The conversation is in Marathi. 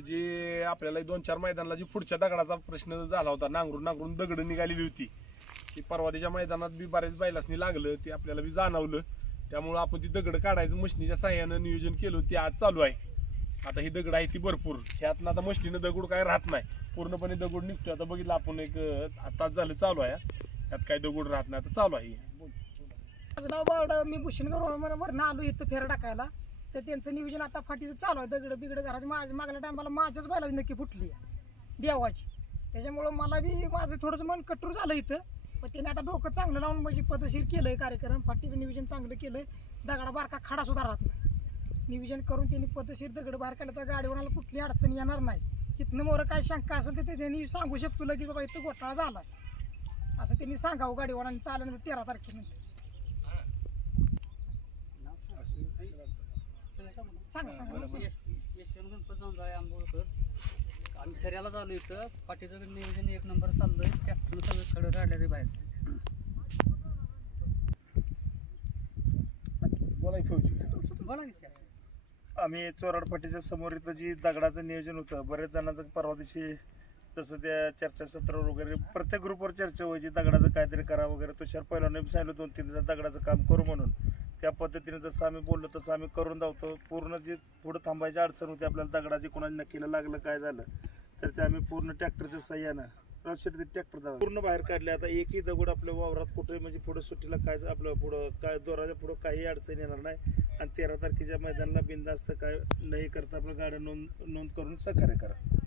जे आपल्याला दोन चार मैदानाला जी पुढच्या दगडाचा प्रश्न झाला होता नांगरून नांगरून दगड निघालेली होती. ती परवादीच्या मैदानात बी बऱ्याच बैलासनी लागलं ते आपल्याला बी जाणवलं. त्यामुळं आपण ती दगड काढायचं मशनीच्या साह्यानं नियोजन केलं ते आज चालू आहे. आता ही दगड आहे ती भरपूर. ह्यातनं आता मशनीनं दगड काय राहत नाही. पूर्णपणे दगड निघतोय. आता बघितलं आपण एक अं, झालं चालू आहे. यात काय दगड राहत नाही. आता चालू आहे. माझं नाव बावडा. मी भूषणगर वरनं आलो इथं फेर टाकायला तर त्यांचं नियोजन आता फाटीचं चालू आहे. दगड बिगड घरात माझ्या मागल्या टायमाला माझ्याच बैलाची नक्की फुटली देवाची. त्याच्यामुळं मला बी माझं थोडंसं मन कट्टूर झालं इथं. पण त्याने आता डोकं चांगलं लावून म्हणजे पदशीर केलंय कार्यक्रम. फाटीचं नियोजन चांगलं केलंय. दगडा बारका खडा सुद्धा राहत नाही. नियोजन करून त्यांनी पदशीर दगड बाहेर काढलं तर गाडीवराला कुठली अडचण येणार नाही. इथनं मोरं काय शंका असेल तर ते त्यांनी सांगू शकतो की बाबा इथं घोटाळा झाला असं त्यांनी सांगावं गाडीवरांनी तर आल्यानंतर तेरा तारखेनंतर. सांगा सांगा. यशवंत गणपत जोंजाळे आंबोळकर. आम्ही फेऱ्याला चालू इथं. पाठीचं नियोजन एक नंबर चाललोय. ट्रॅक्टर सगळं खडं काढलं ते बाहेर. बोला की. आम्ही चोराडपाटीच्या समोर इथं जी दगडाचं नियोजन होतं बरेच जणांचं परवा दिवशी तसं त्या चर्चासत्रावर वगैरे प्रत्येक ग्रुपवर चर्चा व्हायची. दगडाचं काहीतरी करा वगैरे. तुषार पहिल्याने सांगितलं दोन तीन दिवसात दगडाचं काम करू म्हणून. त्या पद्धतीने जसं आम्ही बोललो तसं आम्ही करून धावतो. पूर्ण जे पुढं थांबायची अडचण होती आपल्याला दगडाची कोणाला नक्कीला लागलं काय झालं तर ते आम्ही पूर्ण ट्रॅक्टरच्या सह्यानं ट्रॅक्टर पूर्ण बाहेर काढले. आता एकही दगड आपल्या वावरात कुठे म्हणजे पुढे सुट्टीला काय आपलं पुढं काय दोराच्या पुढं काही अडचण येणार नाही. आणि तेरा तारखेच्या मैदानाला बिंदास्त काय नाही करता आपलं गाड्या नोंद नोंद करून सहकार्य करा.